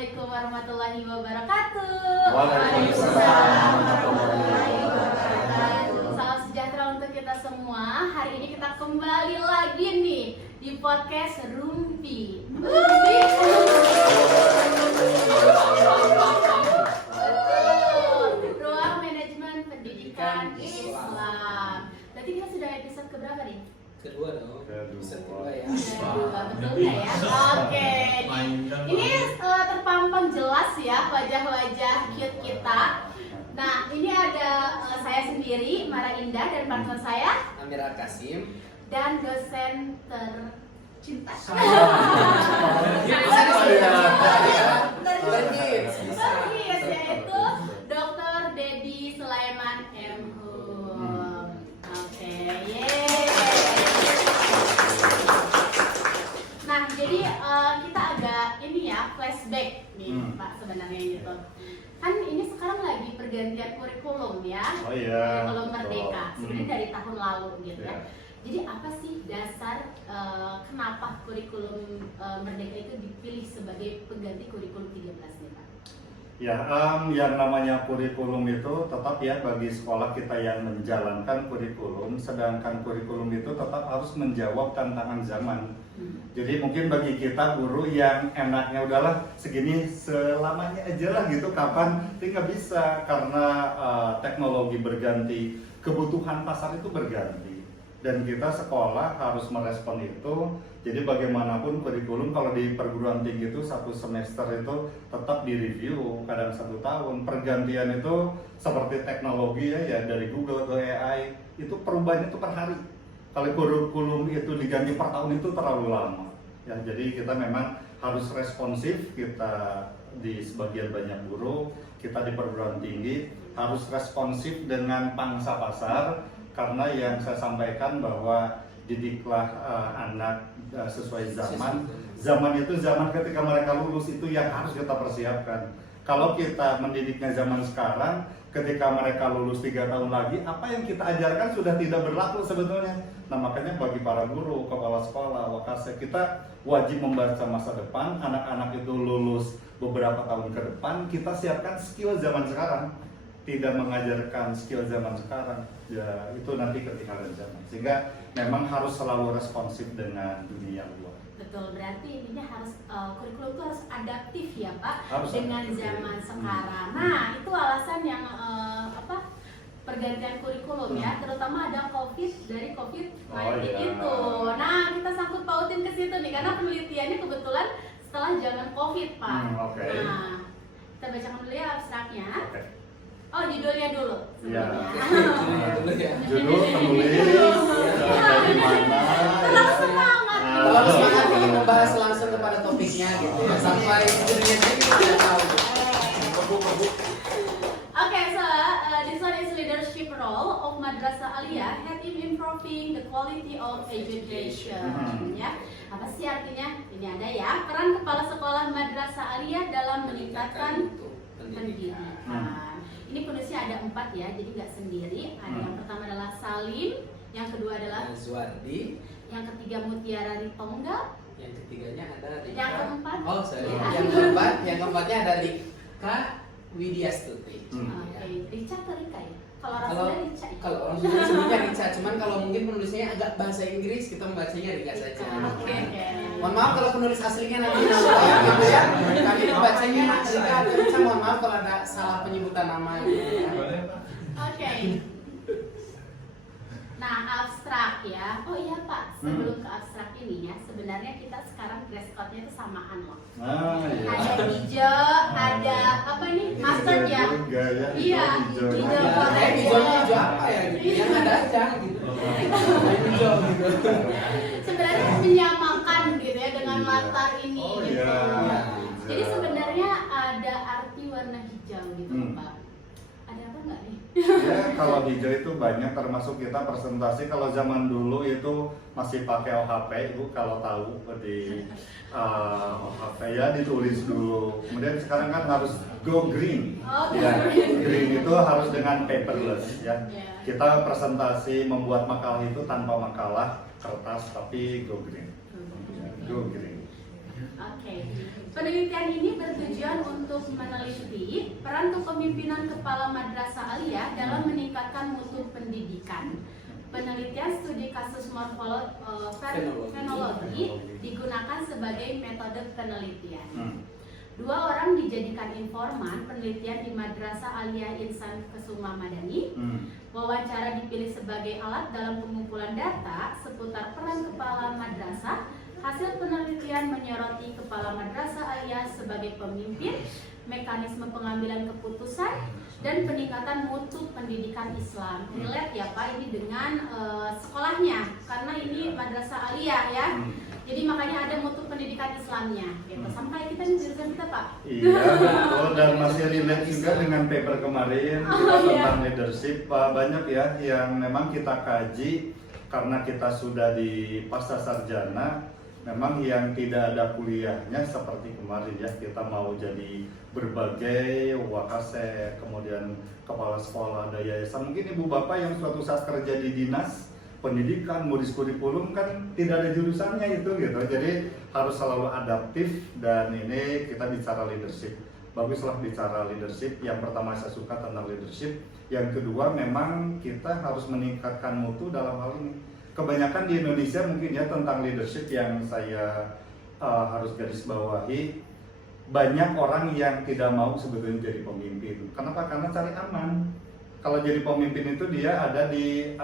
Assalamualaikum warahmatullahi wabarakatuh. Waalaikumsalam warahmatullahi wabarakatuh. Salam sejahtera untuk kita semua. Hari ini kita kembali lagi nih di podcast Rumpi. Ruang Manajemen Pendidikan Islam. Berarti kita sudah episode keberapa nih? Kedua dong, episode kedua ya. Kedua, betul nggak ya? Oke, ini terpampang jelas ya wajah-wajah cute kita. Nah, ini ada saya sendiri, Mara Indah, dan partner saya Amira Kasim. dan dosen tercinta. Terhits, yaitu Dr. Dedi Sulaiman M.Hum. Oke, yeay. Nah, jadi kita agak ini ya flashback nih Pak sebenarnya gitu. Kan ini sekarang lagi pergantian kurikulum ya. Oh iya. Kurikulum Merdeka. Betul. Sebenarnya dari tahun lalu gitu ya. Iya. Jadi apa sih dasar kenapa kurikulum Merdeka itu dipilih sebagai pengganti kurikulum 13 nih Pak? Ya, yang namanya kurikulum itu tetap ya bagi sekolah kita yang menjalankan kurikulum, sedangkan kurikulum itu tetap harus menjawab tantangan zaman. Jadi mungkin bagi kita guru yang enaknya udahlah segini selamanya aja lah gitu, kapan nggak bisa karena teknologi berganti, kebutuhan pasar itu berganti. Dan kita sekolah harus merespon itu. Jadi bagaimanapun kurikulum kalau di perguruan tinggi itu satu semester itu tetap direview, kadang 1 tahun. Pergantian itu seperti teknologi ya dari Google ke AI itu perubahannya itu per hari. Kalau kurikulum itu diganti per tahun itu terlalu lama. Ya, jadi kita memang harus responsif, kita di sebagian banyak guru, kita di perguruan tinggi harus responsif dengan pangsa pasar. Karena yang saya sampaikan bahwa didiklah anak sesuai zaman. Zaman itu zaman ketika mereka lulus itu yang harus kita persiapkan. Kalau kita mendidiknya zaman sekarang, ketika mereka lulus 3 tahun lagi, apa yang kita ajarkan sudah tidak berlaku sebetulnya. Nah makanya bagi para guru, kepala sekolah, wakase, kita wajib membaca masa depan. Anak-anak itu lulus beberapa tahun ke depan, kita siapkan skill zaman sekarang. Tidak mengajarkan skill zaman sekarang, ya itu nanti ketinggalan zaman. Sehingga memang harus selalu responsif dengan dunia luar. Betul, berarti intinya harus kurikulum itu harus adaptif ya Pak Harus dengan adaptif, zaman ya. sekarang. Nah, itu alasan yang pergantian kurikulum ya, terutama ada dari COVID-19 Oh, iya. itu. Nah, kita sangkut pautin ke situ nih karena penelitiannya kebetulan setelah zaman COVID Pak. Oke. Nah, kita bacakan dulu ya abstraknya. Oke. Oh, judulnya dulu. Iya. Dulu ya. Judul penulis dari mana? Terlalu semangat. Kalau semangat ingin membahas langsung kepada topiknya gitu ya. Sampai judulnya sendiri tidak tahu. Okay, so this one is leadership role of Madrasah Aliyah had in improving the quality of education. Ya, apa sih artinya? Ini ada ya, peran kepala sekolah Madrasah Aliyah dalam meningkatkan pendidikan. Ini penulisnya ada 4 ya, jadi nggak sendiri. Ada yang pertama adalah Salim, yang kedua adalah Zuardi, yang ketiga Mutiara Ritongga, yang ketiganya ada Rika. yang keempat. Oh sorry. Ya. Yang keempatnya ada Rika Widya Stuti. Oke, Rica atau Rika ya? Kalau Kalau rasanya Rica. Ya? kalau orang Sunda sebutnya Rica, cuman kalau mungkin penulisnya agak bahasa Inggris, kita membacanya Rika saja. Oke. Mohon maaf kalau penulis aslinya nanti nama gitu ya. Kami membacanya Rika atau Rica. Mohon maaf kalau ada salah penyebutan nama gitu ya. Oke. Nah, abstrak ya. Oh iya Pak, sebelum ke abstrak ini ya, sebenarnya kita sekarang dress code-nya itu samaan loh. Iya. Ada hijau, ada apa ini? Mustard ya? Juga, ya. Iya, hijau. Hijau apa ya? Gitu. Yang ada aja gitu. Hijau gitu. Sebenarnya menyamakan gitu ya dengan latar ini Oh, gitu. iya. Jadi sebenarnya ada arti warna hijau gitu Pak. Ada apa nggak nih? Ya, kalau hijau itu banyak, termasuk kita presentasi. Kalau zaman dulu itu masih pakai OHP, Ibu kalau tahu di OHP ya ditulis dulu. Kemudian sekarang kan harus go green. Oh, Ya, green. green itu harus dengan paperless ya. Ya. Kita presentasi membuat makalah itu tanpa makalah kertas tapi go green. Ya, go green. Oke. Penelitian ini bertujuan untuk meneliti peran kepemimpinan kepala madrasah aliyah dalam meningkatkan mutu pendidikan. Penelitian studi kasus fenologi digunakan sebagai metode penelitian. Dua orang dijadikan informan penelitian di Madrasah Aliyah Insan Kesuma Madani. Wawancara dipilih sebagai alat dalam pengumpulan data seputar peran kepala madrasah. Hasil penelitian menyoroti kepala madrasah aliyah sebagai pemimpin, mekanisme pengambilan keputusan, dan peningkatan mutu pendidikan Islam. Relate ya Pak ini dengan sekolahnya, karena ini madrasah aliyah ya. Jadi makanya ada mutu pendidikan Islamnya. Gitu. Sampai kita nih jurusan kita Pak. Iya betul, dan masih relate juga dengan paper kemarin kita tentang leadership. Banyak ya yang memang kita kaji karena kita sudah di pasca sarjana. Memang yang tidak ada kuliahnya seperti kemarin ya, kita mau jadi berbagai wakasek, kemudian kepala sekolah, ada yayasan. Mungkin ibu bapak yang suatu saat kerja di dinas pendidikan, modis kurikulum kan tidak ada jurusannya itu gitu. Jadi harus selalu adaptif, dan ini kita bicara leadership. Baguslah bicara leadership. Yang pertama saya suka tentang leadership. Yang kedua memang kita harus meningkatkan mutu dalam hal ini. Kebanyakan di Indonesia mungkin ya tentang leadership yang saya harus garis bawahi, banyak orang yang tidak mau sebetulnya jadi pemimpin. Kenapa? Karena cari aman. Kalau jadi pemimpin itu dia ada di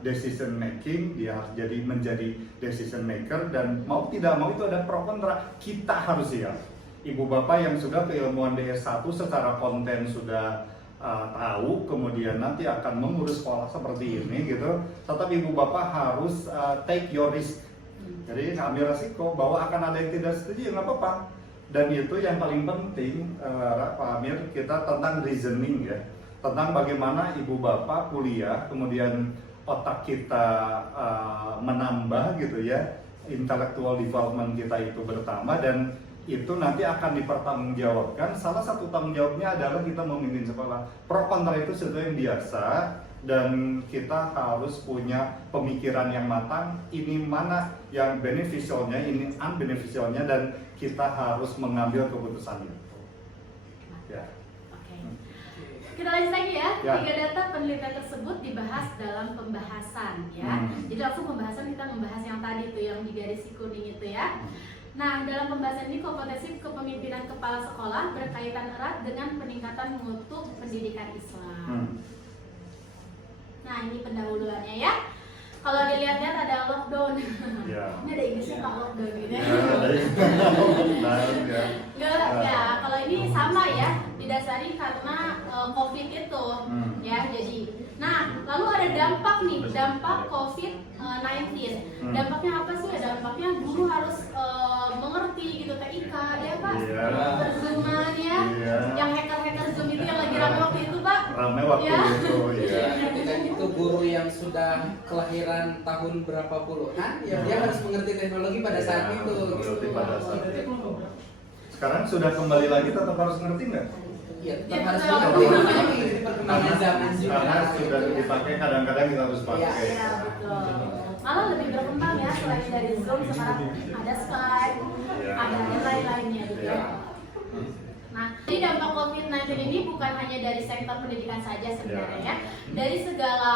decision making, dia harus menjadi decision maker, dan mau tidak mau itu ada pro kontra. Kita harus siap. Ibu bapak yang sudah keilmuan DS1 secara konten sudah tahu, kemudian nanti akan mengurus sekolah seperti ini gitu, tetapi ibu bapak harus take your risk, jadi ambil resiko bahwa akan ada yang tidak setuju, ya nggak apa-apa. Dan itu yang paling penting Pak Amir, kita tentang reasoning ya, tentang bagaimana ibu bapak kuliah, kemudian otak kita menambah gitu ya, intellectual development kita itu bertambah, dan itu nanti akan dipertanggungjawabkan. Salah satu tanggung jawabnya adalah kita memimpin sekolah. Pro kontra itu sesuatu yang biasa, dan kita harus punya pemikiran yang matang. Ini mana yang beneficialnya, ini unbeneficialnya, dan kita harus mengambil keputusan itu. Ya. Oke. Kita lanjut lagi ya. Tiga data penelitian tersebut dibahas dalam pembahasan ya. Jadi langsung pembahasan kita membahas yang tadi tuh yang di garis kuning itu ya. Nah, dalam pembahasan ini kompetensi kepemimpinan kepala sekolah berkaitan erat dengan peningkatan mutu pendidikan Islam. Nah, ini pendahuluannya ya. Kalau dilihat-lihat ada lockdown. Ya. Ini ada Inggrisnya Pak, lockdown gitu ya. Ya, kalau ini sama ya, didasari karena COVID itu ya. Jadi, nah, lalu ada dampak nih, dampak COVID-19. Dampaknya apa sih? Dampaknya guru harus mengerti gitu TIK ya Pak, Zoom-an ya, yang hacker-hacker Zoom itu yang lagi rame waktu itu Pak. Rame waktu itu ya. Dan itu guru yang sudah kelahiran tahun berapa puluhan, ya dia harus mengerti teknologi pada saat itu. Mengerti pada saat itu. Sekarang sudah kembali lagi, tetap harus ngerti nggak? Iya, tetap harus mengerti. Makanya ini perkembangan zaman juga. Karena sudah dipakai, kadang-kadang kita harus pakai. Iya, betul. Malah lebih berkembang ya, selain dari Zoom sekarang ada Skype, ada yang lain-lainnya gitu ya. Nah, jadi dampak COVID-19 ini bukan hanya dari sektor pendidikan saja sebenarnya ya. Dari segala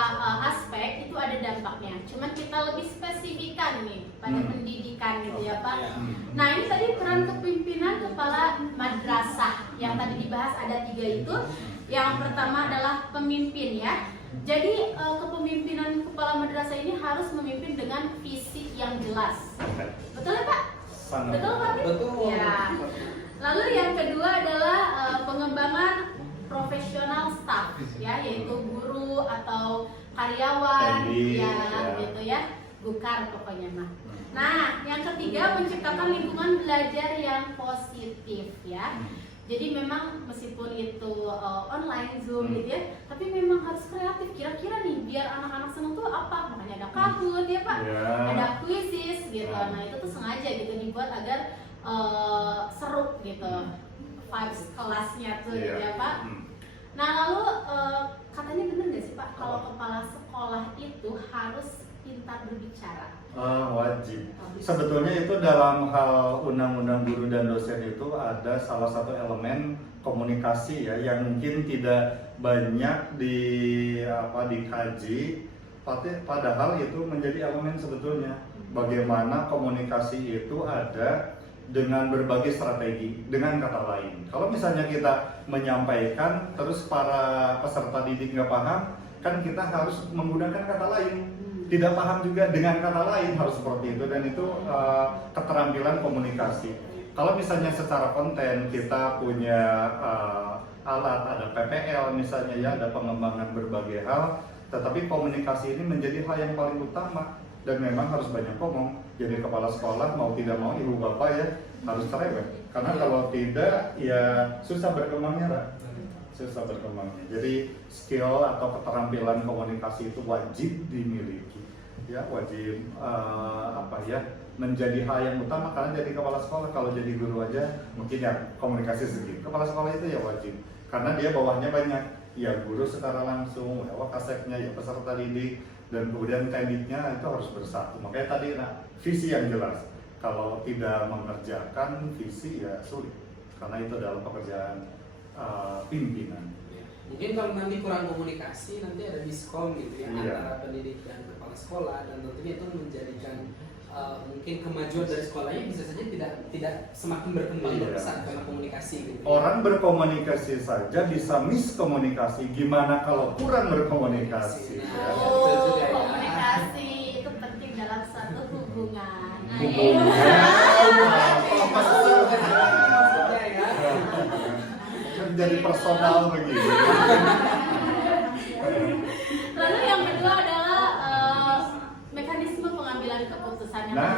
aspek itu ada dampaknya. Cuman kita lebih spesifikkan nih pada pendidikan gitu ya Pak. Nah, ini tadi peran kepemimpinan kepala madrasah yang tadi dibahas ada 3 itu. Yang pertama adalah pemimpin ya. Jadi kepemimpinan kepala madrasah ini harus memimpin dengan visi yang jelas. Betul ya Pak? Betul Pak? Betul. Ya. Lalu yang kedua adalah pengembangan profesional staff ya, yaitu guru atau karyawan ya gitu ya, bukar pokoknya mah. Nah, yang ketiga menciptakan lingkungan belajar yang positif ya. Jadi memang meskipun itu online Zoom gitu ya, tapi memang harus kreatif. Kira-kira nih biar anak-anak senang tuh apa? Makanya ada Kahoot ya Pak, ada Quizzes gitu. Nah itu tuh sengaja gitu dibuat agar seru gitu, vibes kelasnya tuh gitu ya Pak. Nah lalu katanya bener nggak sih Pak kalau kepala sekolah itu harus pintar berbicara? Wajib. Sebetulnya itu dalam hal undang-undang guru dan dosen itu ada salah satu elemen komunikasi ya yang mungkin tidak banyak dikaji, padahal itu menjadi elemen sebetulnya. Bagaimana komunikasi itu ada dengan berbagai strategi, dengan kata lain. Kalau misalnya kita menyampaikan terus para peserta didik nggak paham, kan kita harus menggunakan kata lain. Tidak paham juga dengan kata lain, harus seperti itu, dan itu keterampilan komunikasi. Kalau misalnya secara konten kita punya alat, ada PPL misalnya ya, ada pengembangan berbagai hal, tetapi komunikasi ini menjadi hal yang paling utama dan memang harus banyak ngomong. Jadi kepala sekolah mau tidak mau, ibu bapak ya harus cerewet, karena kalau tidak ya susah berkembangnya lah. Susah berkembangnya. Jadi skill atau keterampilan komunikasi itu wajib dimiliki. Ya wajib menjadi hal yang utama, karena jadi kepala sekolah. Kalau jadi guru aja mungkin ya komunikasi sedikit. Kepala sekolah itu ya wajib, karena dia bawahnya banyak. Ya guru secara langsung, ya wakaseknya, ya peserta didik, dan kemudian tekniknya itu harus bersatu. Makanya tadi visi yang jelas. Kalau tidak mengerjakan visi ya sulit, karena itu adalah pekerjaan pimpinan. Mungkin kalau nanti kurang komunikasi, nanti ada miskom gitu ya antara pendidik dan kepala sekolah, dan tentunya itu menjadikan mungkin kemajuan dari sekolahnya bisa saja tidak semakin berkembang pesat karena komunikasi gitu. Orang berkomunikasi saja bisa miskomunikasi, gimana kalau kurang berkomunikasi? Komunikasi itu penting dalam satu hubungan. Jadi personal begitu. Lalu yang kedua adalah mekanisme pengambilan keputusan yang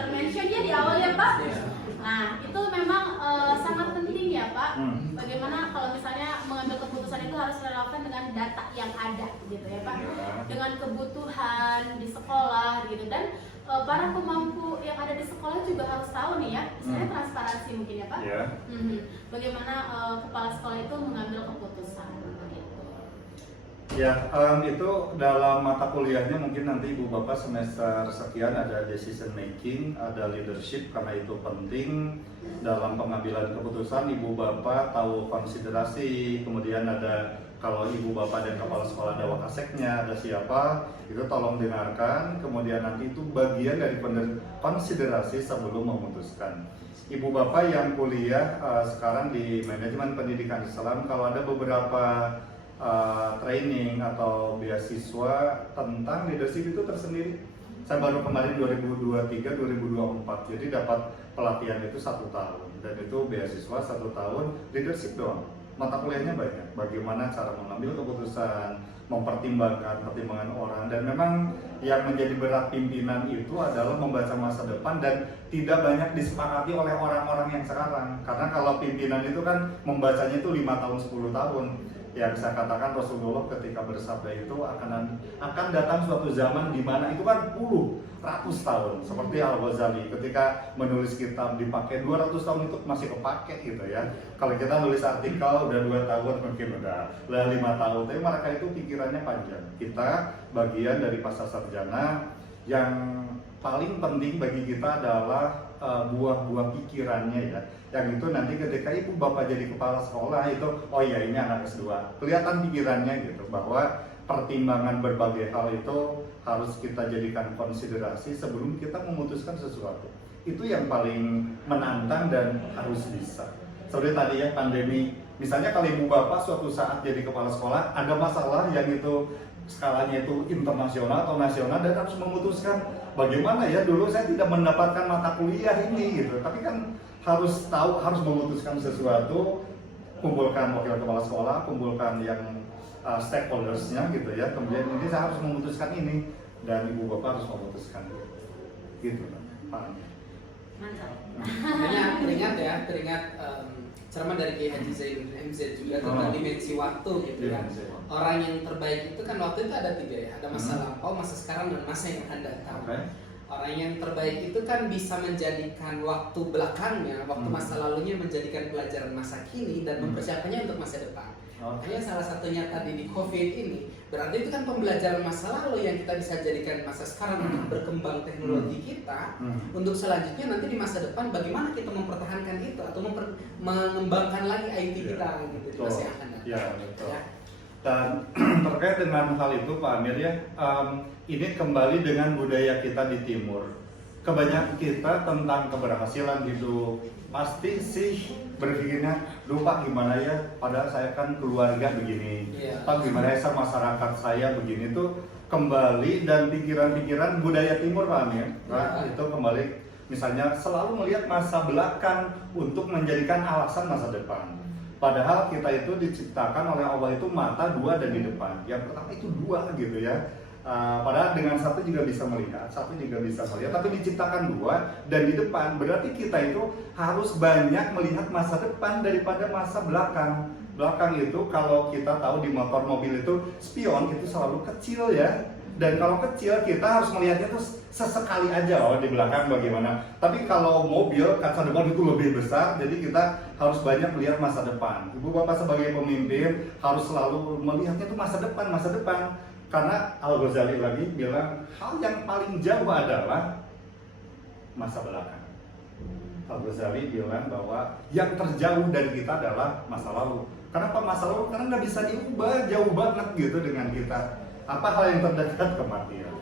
termentionnya di awal ya Pak. Nah itu memang sangat penting ya Pak. Bagaimana kalau misalnya mengambil keputusan itu harus relevan dengan data yang ada gitu ya Pak. Dengan kebutuhan di sekolah gitu, dan para pemangku yang ada di sekolah juga harus tahu nih ya, misalnya transparansi mungkin ya Pak. Bagaimana kepala sekolah itu mengambil keputusan gitu. Ya, itu dalam mata kuliahnya mungkin nanti ibu bapak semester sekian ada decision making, ada leadership, karena itu penting dalam pengambilan keputusan. Ibu bapak tahu konsiderasi, kemudian ada kalau ibu bapak dan kepala sekolah ada wakaseknya, ada siapa, itu tolong dengarkan, kemudian nanti itu bagian dari konsiderasi sebelum memutuskan. Ibu bapak yang kuliah sekarang di manajemen pendidikan Islam, kalau ada beberapa training atau beasiswa tentang leadership itu tersendiri. Saya baru kemarin 2023-2024, jadi dapat pelatihan itu 1 tahun, dan itu beasiswa 1 tahun leadership doang. Mata kuliahnya banyak, bagaimana cara mengambil keputusan, mempertimbangkan pertimbangan orang, dan memang yang menjadi berat pimpinan itu adalah membaca masa depan dan tidak banyak disepakati oleh orang-orang yang sekarang. Karena kalau pimpinan itu kan membacanya itu 5 tahun, 10 tahun. Ya bisa katakan Rasulullah ketika bersabda itu akan datang suatu zaman di mana itu kan ratus tahun, seperti Al-Ghazali ketika menulis kitab dipakai 200 tahun itu masih kepake gitu ya. Kalau kita nulis artikel udah 2 tahun mungkin udah 5 tahun, tapi mereka itu pikirannya panjang. Kita bagian dari pasca sarjana, yang paling penting bagi kita adalah buah-buah pikirannya ya. Yang itu nanti ketika ibu bapak jadi kepala sekolah itu, oh ya ini anak S2, kelihatan pikirannya gitu, bahwa pertimbangan berbagai hal itu harus kita jadikan konsiderasi sebelum kita memutuskan sesuatu. Itu yang paling menantang dan harus bisa. Seperti tadi ya, pandemi, misalnya kalau ibu bapak suatu saat jadi kepala sekolah ada masalah yang itu skalanya itu internasional atau nasional, dan harus memutuskan bagaimana ya, dulu saya tidak mendapatkan mata kuliah ini gitu, tapi kan harus tahu, harus memutuskan sesuatu, kumpulkan wakil kepala sekolah, kumpulkan yang stakeholdersnya gitu ya, kemudian ini saya harus memutuskan ini, dan ibu bapak harus memutuskan gitu Pak. Mantap. Teringat ceramah dari Kiai Haji Zainuddin MZ juga tentang dimensi waktu gitu ya. Orang yang terbaik itu kan waktu itu ada 3 ya, ada masa lampau, masa sekarang, dan masa yang akan datang. Orang yang terbaik itu kan bisa menjadikan waktu belakangnya, waktu masa lalunya menjadikan pelajaran masa kini dan mempersiapkannya untuk masa depan. Makanya salah satunya tadi di COVID ini, berarti itu kan pembelajaran masa lalu yang kita bisa jadikan masa sekarang untuk berkembang teknologi kita. Untuk selanjutnya nanti di masa depan bagaimana kita mempertahankan itu atau mengembangkan lagi IT kita gitu di masa yang akan datang. Ya, betul. Ya. Dan terkait dengan hal itu Pak Amir ya, ini kembali dengan budaya kita di timur. Kebanyakan kita tentang keberhasilan hidup pasti sih berpikirnya, duh Pak gimana ya, padahal saya kan keluarga begini, Pak gimana ya masyarakat saya begini, itu kembali dan pikiran-pikiran budaya timur Pak Amir. Itu kembali misalnya selalu melihat masa belakang untuk menjadikan alasan masa depan. Padahal kita itu diciptakan oleh Allah itu mata dua dan di depan. Yang pertama itu dua gitu ya. Padahal dengan satu juga bisa melihat, satu juga bisa melihat, tapi diciptakan dua dan di depan. Berarti kita itu harus banyak melihat masa depan daripada masa belakang. Belakang itu kalau kita tahu di motor mobil itu spion itu selalu kecil ya. Dan kalau kecil kita harus melihatnya tuh sesekali aja di belakang bagaimana. Tapi kalau mobil kaca depan itu lebih besar, jadi kita harus banyak melihat masa depan. Ibu bapak sebagai pemimpin harus selalu melihatnya itu masa depan. Karena Al-Ghazali lagi bilang hal yang paling jauh adalah masa belakang. Al-Ghazali bilang bahwa yang terjauh dari kita adalah masa lalu. Kenapa masa lalu? Karena nggak bisa diubah, jauh banget gitu dengan kita. Apa hal yang terdekat? Kematian.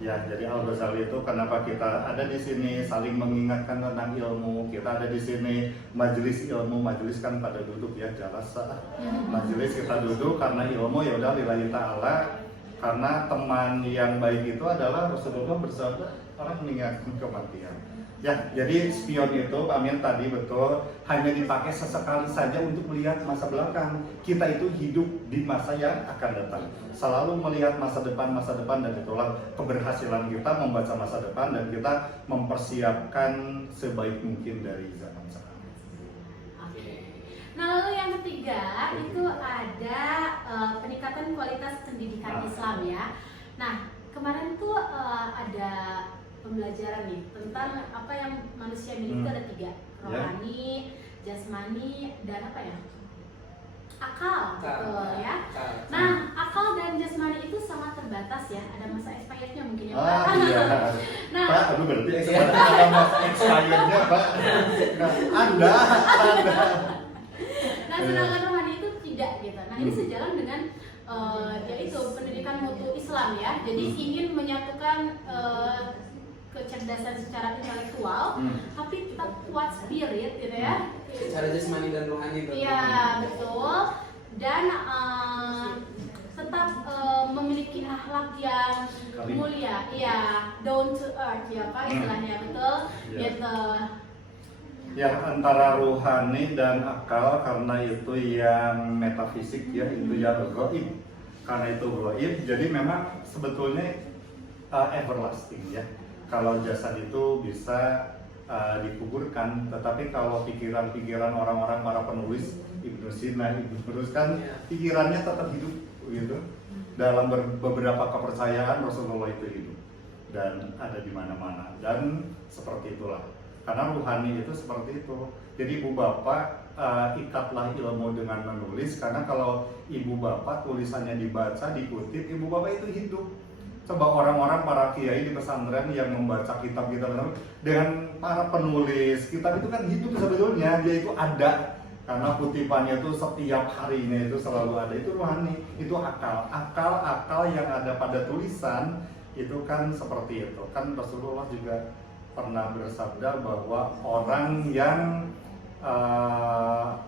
Ya, jadi Al-Ghazali itu kenapa kita ada di sini saling mengingatkan tentang ilmu. Kita ada di sini majelis ilmu, majelis kan pada duduk ya, jalasa. Majelis kita duduk karena ilmu ya udah lillahi ta'ala. Karena teman yang baik itu adalah Rasulullah bersabda orang mengingatkan kematian. Ya, jadi spion itu Pak Amir tadi betul hanya dipakai sesekali saja untuk melihat masa belakang. Kita itu hidup di masa yang akan datang. Selalu melihat masa depan dan itulah keberhasilan kita membaca masa depan dan kita mempersiapkan sebaik mungkin dari zaman sekarang. Oke. Nah lalu yang ketiga itu ada peningkatan kualitas pendidikan Islam ya. Nah kemarin tuh ada pembelajaran nih tentang apa yang manusia miliki ada 3, rohani, jasmani, dan apa ya? Akal, betul ya. Nah, akal dan jasmani itu sangat terbatas ya. Ada masa expirednya mungkin ya Pak. Iya. Nah, Pak, aduh berarti ada masa expirednya Pak. Ada. Nah, sedangkan rohani itu tidak gitu. Nah, ini sejalan dengan yaitu pendidikan mutu Islam ya. Jadi ingin menyatukan kecerdasan secara intelektual, tapi tetap kuat spirit gitu ya. Secara jasmani dan rohani. Iya betul. Dan tetap memiliki akhlak yang mulia, iya, down to earth ya Pak istilahnya betul. Gitu. Yang antara rohani dan akal karena itu yang metafisik ya, itu yang gaib. Karena itu gaib, jadi memang sebetulnya everlasting ya. Kalau jasad itu bisa dikuburkan, tetapi kalau pikiran-pikiran orang-orang para penulis Ibnu Sina, Ibnu Rus kan pikirannya tetap hidup gitu. Dalam beberapa kepercayaan Rasulullah itu hidup dan ada di mana-mana dan seperti itulah. Karena ruhani itu seperti itu. Jadi ibu bapak ikatlah ilmu dengan menulis, karena kalau ibu bapak tulisannya dibaca, dikutip, ibu bapak itu hidup. Coba orang-orang para kiai di pesantren yang membaca kitab-kitab dengan para penulis kitab itu kan hidup sebetulnya, dia itu ada karena kutipannya itu setiap harinya itu selalu ada. Itu rohani, itu akal yang ada pada tulisan itu kan seperti itu. Kan Rasulullah juga pernah bersabda bahwa orang yang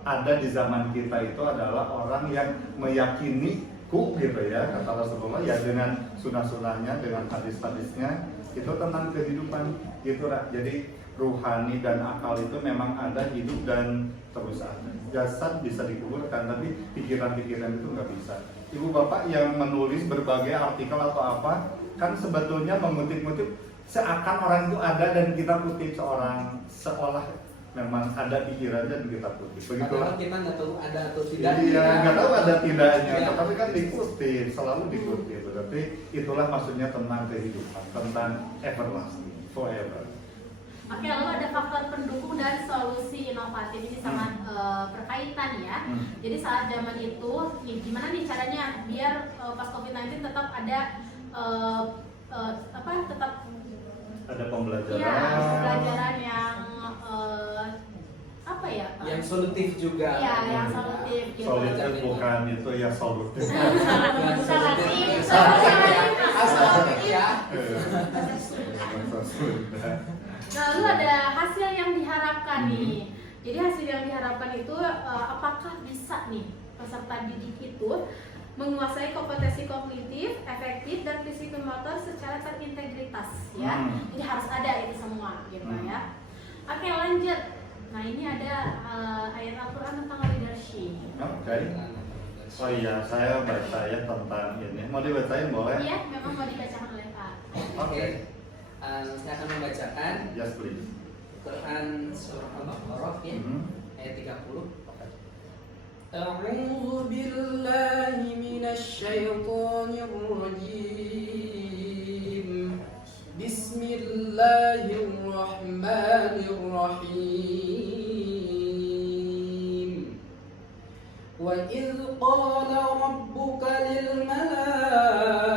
ada di zaman kita itu adalah orang yang meyakini gitu ya, kata Rasulullah ya, dengan sunah-sunahnya, dengan hadis-hadisnya itu tentang kehidupan gitu lah. Jadi ruhani dan akal itu memang ada, hidup dan terus ada. Jasad bisa dikuburkan, tapi pikiran-pikiran itu nggak bisa. Ibu bapak yang menulis berbagai artikel atau apa kan sebetulnya mengutip-ngutip seakan orang itu ada dan kita kutip seolah memang ada pikirannya dan kita putih. Begitu. Padahal kita nggak tahu ada atau tidak. Iya, nggak tahu ada tidaknya, Iya. tapi kan diikuti, selalu diikuti. Berarti itulah maksudnya tentang kehidupan, tentang everlasting, forever. Oke, lalu ada faktor pendukung dan solusi inovatif ini sangat berkaitan ya. Jadi saat zaman itu, gimana nih caranya biar pas COVID-19 tetap ada tetap Ada pembelajaran. ya, pembelajaran yang apa ya? Pak? Yang solutif juga. Iya, yang solutif gitu. Solutif bukan itu ya solutif. Bukan solutif. Solutif ya. Lalu ada hasil yang diharapkan nih. Jadi hasil yang diharapkan itu apakah bisa nih peserta didik itu menguasai kompetensi kognitif, efektif dan psikomotor secara terintegritas ya. Jadi harus ada itu semua gitu ya. Oke, lanjut. Nah, ini ada ayat Al-Qur'an tentang leadership. Oke. Oh iya, saya baca ya tentang ini. Mau dibacain boleh? Iya, memang mau dibacakan oleh Pak. Oke. Saya akan membacakan Yes, please. Quran surah Al-Baqarah ya, ayat 30. A'udzu billahi minasy syaithanir rajim. Bismillahirrahmanirrahim. Wa idz qala rabbuka lil malaikati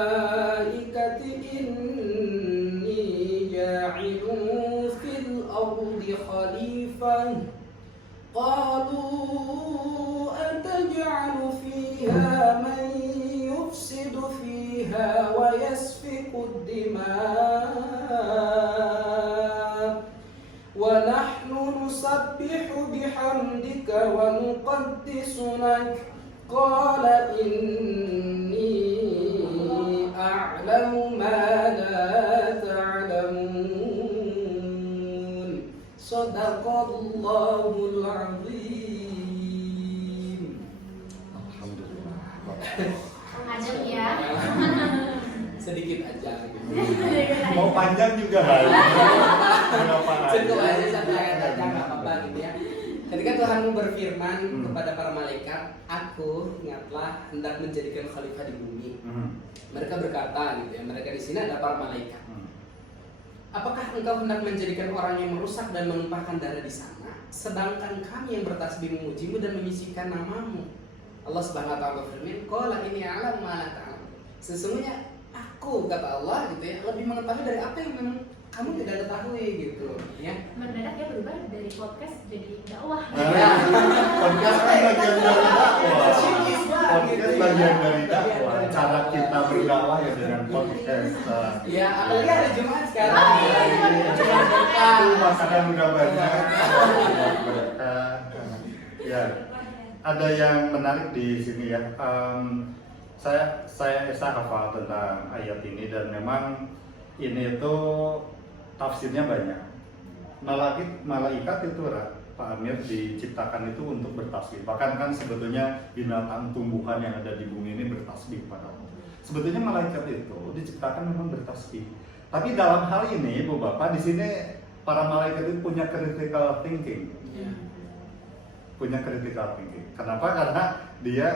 inni ja'ilun fil ardi khalifah qalu ataj'alu fiha man yufsidu fiha wa yasfiku ad-dima' wa nahnu nusabbihu bihamdika wa nuqaddisu lak qala inni a'lamu ma la ta'lamun. Shadaqallahul azim. Alhamdulillah. Adem ya. Sedikit aja gitu. Mau panjang juga hari. Cukup aja satu ayat aja nggak apa-apa gitu ya. Ketika Tuhan berfirman kepada para malaikat, aku ingatlah hendak menjadikan khalifah di bumi. Mereka berkata gitu ya, mereka di sini ada para malaikat. Apakah engkau hendak menjadikan orang yang merusak dan menumpahkan darah di sana, sedangkan kami yang bertasbih memujimu dan menyisikan namamu? Allah Subhanahu wa taala berfirman, "Qala inni a'lamu ma la ta'lamun." Sesungguhnya aku, kata Allah gitu ya, lebih mengetahui dari apa yang memang kamu tidak ketahui gitu ya. Mendadak ya berubah dari podcast jadi dakwah. Podcast kan bagian dari dakwah. Podcast bagian dari dakwah. Cara kita berdakwah ya dengan podcast. Ya, apalagi hari Jumat sekarang. Oh, iya. Jumat berkah. Itu masakan udah banyak. Berkah. Ya, ada yang menarik di sini ya. Saya hafal tentang ayat ini dan memang ini itu tafsirnya banyak. Malaikat itu Pak Amir diciptakan itu untuk bertasbih. Bahkan kan sebetulnya binatang tumbuhan yang ada di bumi ini bertasbih pada Allah. Sebetulnya malaikat itu diciptakan memang bertasbih. Tapi dalam hal ini, Bu Bapak, di sini para malaikat itu punya critical thinking. Punya critical thinking. Kenapa? Karena dia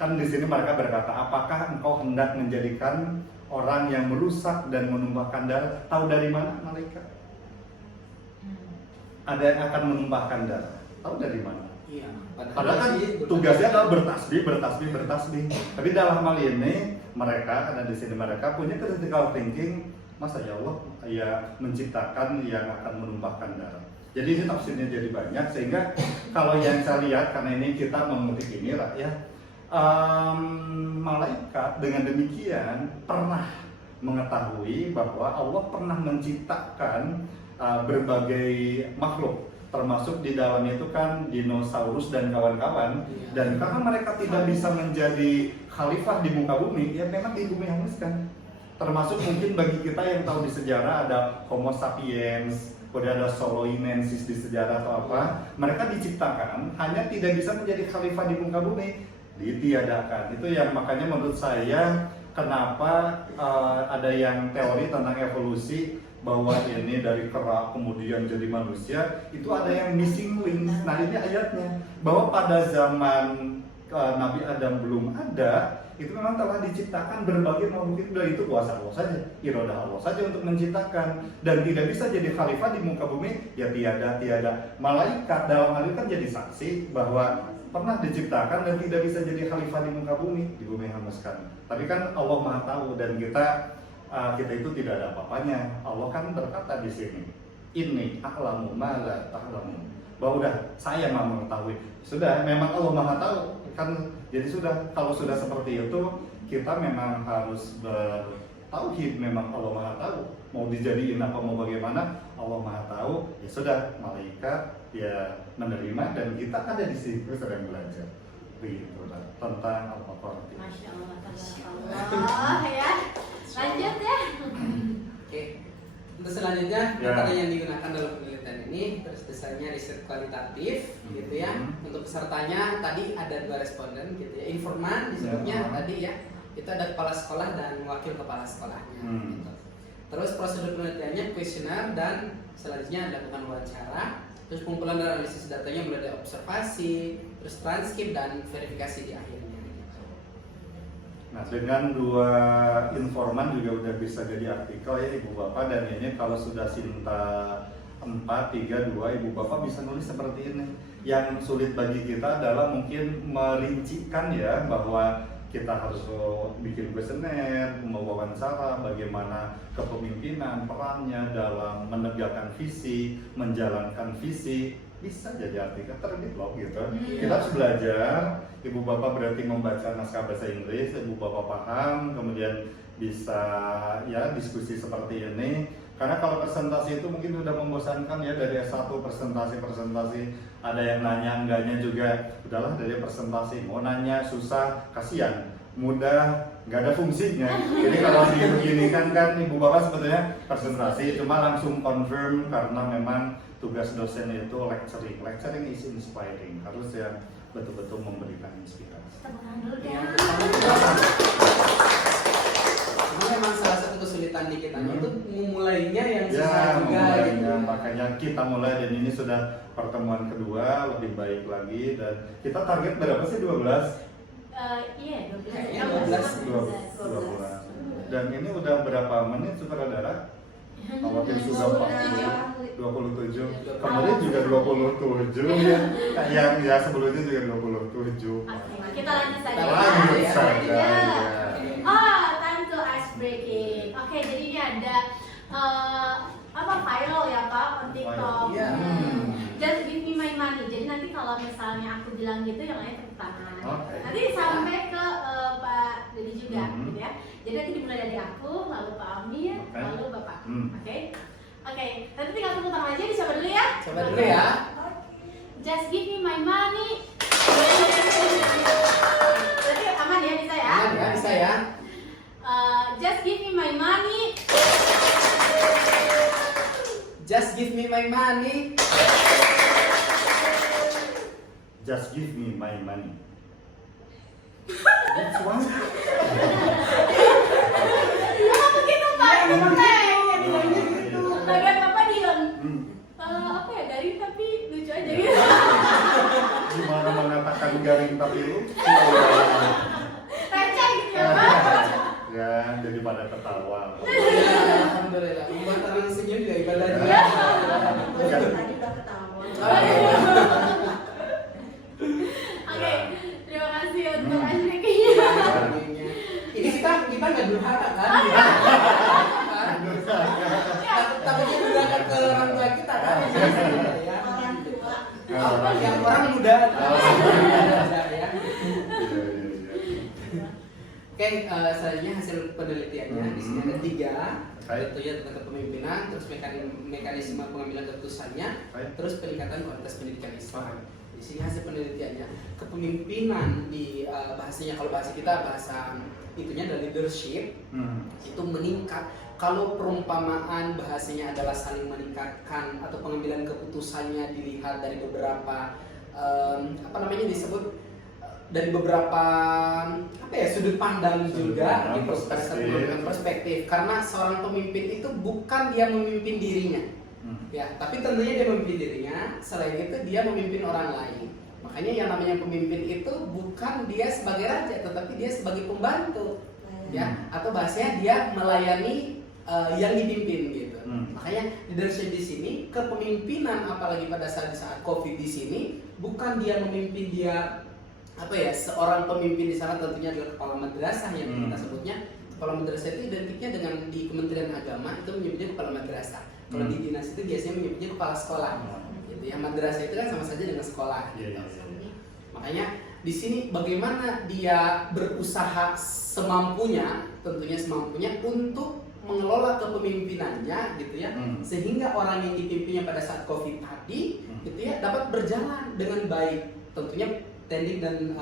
kan di sini mereka berkata, apakah engkau hendak menjadikan orang yang merusak dan menumpahkan darah? Tahu dari mana malaikat? Ada yang akan menumpahkan darah. Tahu dari mana? Iya. Padahal kan tugasnya adalah bertasbih. Tapi dalam hal ini mereka, karena di sini mereka punya critical thinking, masa ya Allah ya menciptakan yang akan menumpahkan darah. Jadi ini tafsirnya jadi banyak, sehingga kalau yang saya lihat, karena ini kita mengutip ini ya, malaikat dengan demikian pernah mengetahui bahwa Allah pernah menciptakan berbagai makhluk, termasuk di dalamnya itu kan dinosaurus dan kawan-kawan. Dan karena mereka tidak bisa menjadi khalifah di muka bumi, ya memang di bumi hanguskan. Termasuk mungkin bagi kita yang tahu di sejarah ada Homo sapiens, kemudian ada Soloinensis di sejarah atau apa, mereka diciptakan hanya tidak bisa menjadi khalifah di muka bumi, ditiadakan. Itu yang makanya menurut saya kenapa ada yang teori tentang evolusi bahwa ini dari kera kemudian jadi manusia, itu ada yang missing link. Nah ini ayatnya bahwa pada zaman Nabi Adam belum ada, itu memang telah diciptakan berbagai makhluk hidup, dan itu kuasa Allah saja, iradah Allah saja untuk menciptakan, dan tidak bisa jadi khalifah di muka bumi ya tiada. Malaikat dalam hal ini kan jadi saksi bahwa pernah diciptakan dan tidak bisa jadi khalifah di muka bumi, di bumi hanguskan. Tapi kan Allah Maha tahu, dan kita itu tidak ada apa-apanya. Allah kan berkata di sini, inni a'lamu ma la ta'lamun, bahwa udah saya mau mengetahui. Sudah, memang Allah Maha tahu kan. Jadi sudah, kalau sudah seperti itu, kita memang harus bertauhid. Memang Allah Maha tahu, mau dijadiin apa, mau bagaimana, Allah Maha tahu. Ya sudah, malaikat ya menerima, dan kita ada di situ sedang belajar. Begitu tentang Al-Baqarah. Masya Allah, ya. Lanjut ya. Oke. Untuk selanjutnya metode yang digunakan dalam penelitian ini terus dasarnya riset kualitatif, gitu ya. Untuk pesertanya tadi ada 2 responden, gitu ya. Informan disebutnya tadi ya. Itu ada kepala sekolah dan wakil kepala sekolahnya. Gitu. Terus prosedur penelitiannya kuesioner, dan selanjutnya dilakukan wawancara. Terus pengumpulan dan analisis datanya mulai dari observasi, terus transkrip dan verifikasi di akhirnya. Nah, dengan 2 informan juga udah bisa jadi artikel ya Ibu Bapak, dan ini kalau sudah Sinta 4, 3, 2, Ibu Bapak bisa nulis seperti ini. Yang sulit bagi kita adalah mungkin merincikan ya, bahwa kita harus bikin kuesioner, mewawancara bagaimana kepemimpinan, perannya dalam menegakkan visi, menjalankan visi. Bisa jadi artikel terbit loh gitu. Kita harus belajar. Ibu Bapak berarti membaca naskah bahasa Inggris, Ibu Bapak paham, kemudian bisa ya diskusi seperti ini. Karena kalau presentasi itu mungkin sudah membosankan ya, dari S1 presentasi, ada yang nanya enggaknya juga. Udahlah dari presentasi, mau nanya susah, kasihan, mudah, nggak ada fungsinya. Jadi kalau begini kan Ibu Bapak sebetulnya presentasi cuma langsung confirm, karena memang tugas dosen itu lecturing. Lecturing is inspiring, harus yang betul-betul memberikan inspirasi. Ini memang salah satu kesulitan di kita itu memulainya yang susah juga. Memulainya, makanya kita mulai, dan ini sudah pertemuan kedua, lebih baik lagi. Dan kita target berapa sih? 12? Iya, 12. Dan ini udah berapa menit sutradara? Awalnya sudah 27. Kemarin juga 27 ya. Yang ya sebelumnya juga 27. Kita lanjut saja. Lanjut saja. Time to ice breaking. Oke, jadi ini ada viral ya Pak on TikTok. Just give me my money. Jadi nanti kalau misalnya aku bilang gitu, yang lain tepuk tangan. Nanti sampai ke Pak Dedi juga, gitu ya. Jadi nanti dimulai dari aku, lalu Pak Amir, lalu Bapak. Oke. Nanti tinggal tepuk tangan aja. Dicoba dulu ya. Coba dulu ya. Just give me my money. Berarti aman ya, bisa ya? Aman ya, bisa ya. Just give me my money. Just give me my money. Just give me my money. Which one? Kenapa begitu Pak? Bagian Bapak diam. Apa ya, garing tapi lucu aja gitu. Gimana mengatakan garing tapi lucu? Receh gitu ya Pak. Ya, jadi pada ketawa. Alhamdulillah. Membuat orang senyum juga ibadahnya. Tadi udah ketawa. Oke, terima kasih untuk ice-breaking-nya. Ini kita nggak durhaka kan? Takutnya durhaka ke orang tua kita kan? Orang tua. Yang orang muda. Oke, selanjutnya hasil penelitiannya di sini ada 3. Tentunya tentang kepemimpinan, terus mekanisme pengambilan keputusannya, terus peningkatan kualitas pendidikan Islam. Di sini hasil penelitiannya, kepemimpinan di bahasanya, kalau bahasa kita bahasa itunya adalah leadership, itu meningkat. Kalau perumpamaan bahasanya adalah saling meningkatkan, atau pengambilan keputusannya dilihat dari beberapa disebut dari beberapa sudut pandang juga pandang, gitu, perspektif. Karena seorang pemimpin itu bukan dia memimpin dirinya, ya, tapi tentunya dia memimpin dirinya. Selain itu dia memimpin orang lain. Makanya yang namanya pemimpin itu bukan dia sebagai raja, tetapi dia sebagai pembantu, ya, atau bahasanya dia melayani yang dipimpin gitu. Makanya leadership di sini, kepemimpinan apalagi pada saat COVID di sini, bukan dia memimpin dia seorang pemimpin di sana, tentunya adalah kepala madrasah yang kita sebutnya. Kepala madrasah itu identiknya dengan di Kementerian Agama itu menyebutnya kepala madrasah. Kalau di dinas itu biasanya menyebutnya kepala sekolah. Gitu ya, madrasah itu kan sama saja dengan sekolah. Gitu. Makanya di sini bagaimana dia berusaha semampunya, tentunya semampunya untuk mengelola kepemimpinannya gitu ya, sehingga orang yang dipimpinnya pada saat COVID tadi gitu ya dapat berjalan dengan baik. Tentunya teknik dan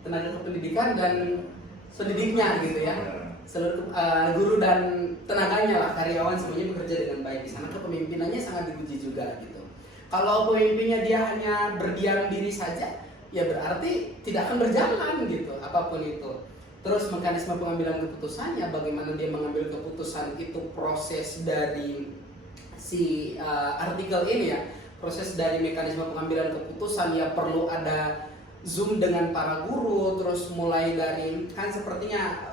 tenaga kependidikan dan pendidiknya gitu ya, seluruh guru dan tenaganya lah, karyawan semuanya bekerja dengan baik di sana. Kepemimpinannya sangat dipuji juga gitu. Kalau pemimpinnya dia hanya berdiam diri saja, ya berarti tidak akan berjalan gitu apapun itu. Terus mekanisme pengambilan keputusannya, bagaimana dia mengambil keputusan itu, proses dari si artikel ini ya, proses dari mekanisme pengambilan keputusan ya perlu ada Zoom dengan para guru, terus mulai dari kan sepertinya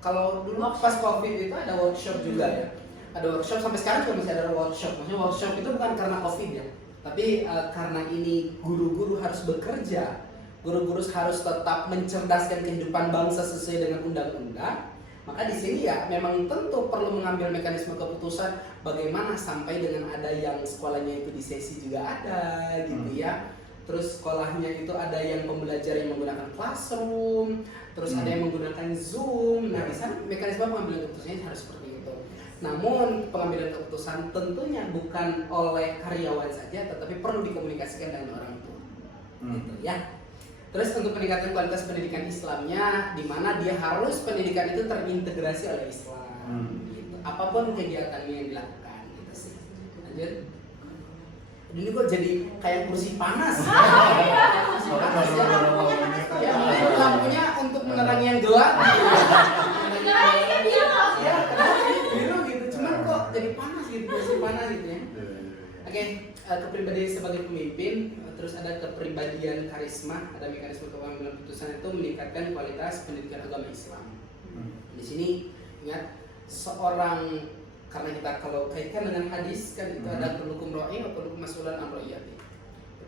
kalau dulu pas COVID itu ada workshop juga ya, ada workshop, sampai sekarang juga masih ada workshop. Maksudnya workshop itu bukan karena COVID ya, tapi karena ini guru-guru harus bekerja, guru-guru harus tetap mencerdaskan kehidupan bangsa sesuai dengan undang-undang. Maka di sini ya memang tentu perlu mengambil mekanisme keputusan bagaimana sampai dengan ada yang sekolahnya itu di sesi juga ada gitu ya. Terus sekolahnya itu ada yang pembelajar yang menggunakan classroom, terus ada yang menggunakan Zoom. Nah, di sana mekanisme pengambilan keputusannya harus seperti itu. Namun pengambilan keputusan tentunya bukan oleh karyawan saja, tetapi perlu dikomunikasikan dengan orang tua. Gitu ya. Terus untuk peningkatan kualitas pendidikan Islamnya, di mana dia harus pendidikan itu terintegrasi oleh Islam. Gitu. Apapun kegiatannya yang dilakukan, gitu sih. Lanjut. Ini kok jadi kayak kursi panas. Ya, lampunya untuk menerangi yang gelap. Ya, biru gitu. Cuman kok jadi panas gitu, kursi panas gitu ya. Oke, kepribadian sebagai pemimpin, terus ada kepribadian karisma, ada mekanisme pengambilan keputusan itu meningkatkan kualitas pendidikan agama Islam. Di sini ingat seorang, karena kita kalau kaitkan dengan hadis kan itu ada kullukum ra'in wa kullukum mas'ulun an ra'iyati.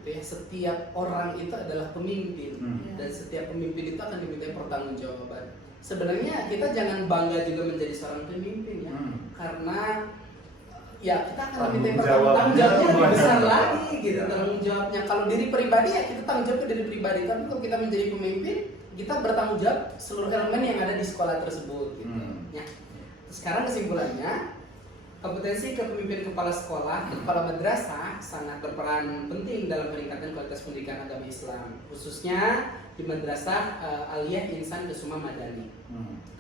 Ya, setiap orang itu adalah pemimpin dan setiap pemimpin itu akan diminta pertanggungjawaban. Sebenarnya kita jangan bangga juga menjadi seorang pemimpin ya, karena ya kita akan diminta tanggung jawabnya lebih besar lagi gitu, tanggung jawabnya. Kalau diri pribadi ya kita tanggung jawab ke diri pribadi, tapi kalau kita menjadi pemimpin kita bertanggung jawab seluruh elemen yang ada di sekolah tersebut gitu. Ya. Sekarang kesimpulannya, kompetensi kepemimpinan kepala sekolah dan kepala madrasah sangat berperan penting dalam peningkatan kualitas pendidikan agama Islam, khususnya di madrasah Aliyah Insan Kusuma Madani.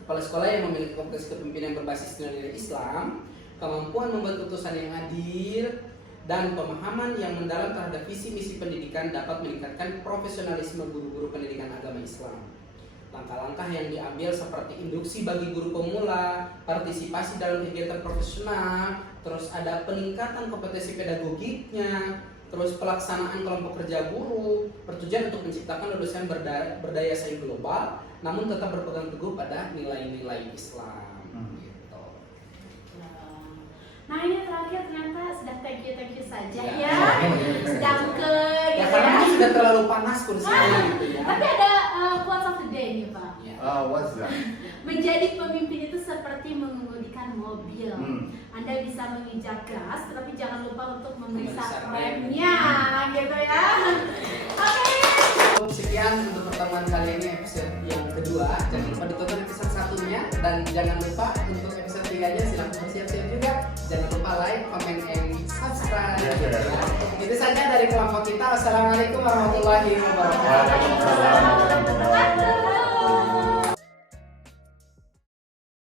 Kepala sekolah yang memiliki kompetensi kepemimpinan berbasis nilai Islam, kemampuan membuat keputusan yang adil, dan pemahaman yang mendalam terhadap visi misi pendidikan dapat meningkatkan profesionalisme guru-guru pendidikan agama Islam. Langkah-langkah yang diambil seperti induksi bagi guru pemula, partisipasi dalam kegiatan profesional, terus ada peningkatan kompetensi pedagogiknya, terus pelaksanaan kelompok kerja guru, bertujuan untuk menciptakan lulusan berdaya saing global, namun tetap berpegang teguh pada nilai-nilai Islam. Gitu. Nah ini terakhir ternyata sudah thank you saja ya, sedang ke ya karena ini sudah terlalu panas kursinya gitu ya. Tapi ada quotes of the day nih Pak. What's that? Menjadi pemimpin itu seperti mengemudikan mobil. Anda bisa menginjak gas, tetapi jangan lupa untuk memeriksa remnya, gitu ya. Oke. Sekian untuk pertemuan kali ini, episode yang kedua. Jangan lupa ditonton episode satunya, dan jangan lupa untuk episode 3-nya silahkan bersiap-siap juga. Jangan lupa like, comment, and subscribe. Itu saja dari kelompok kita. Wassalamualaikum warahmatullahi wabarakatuh.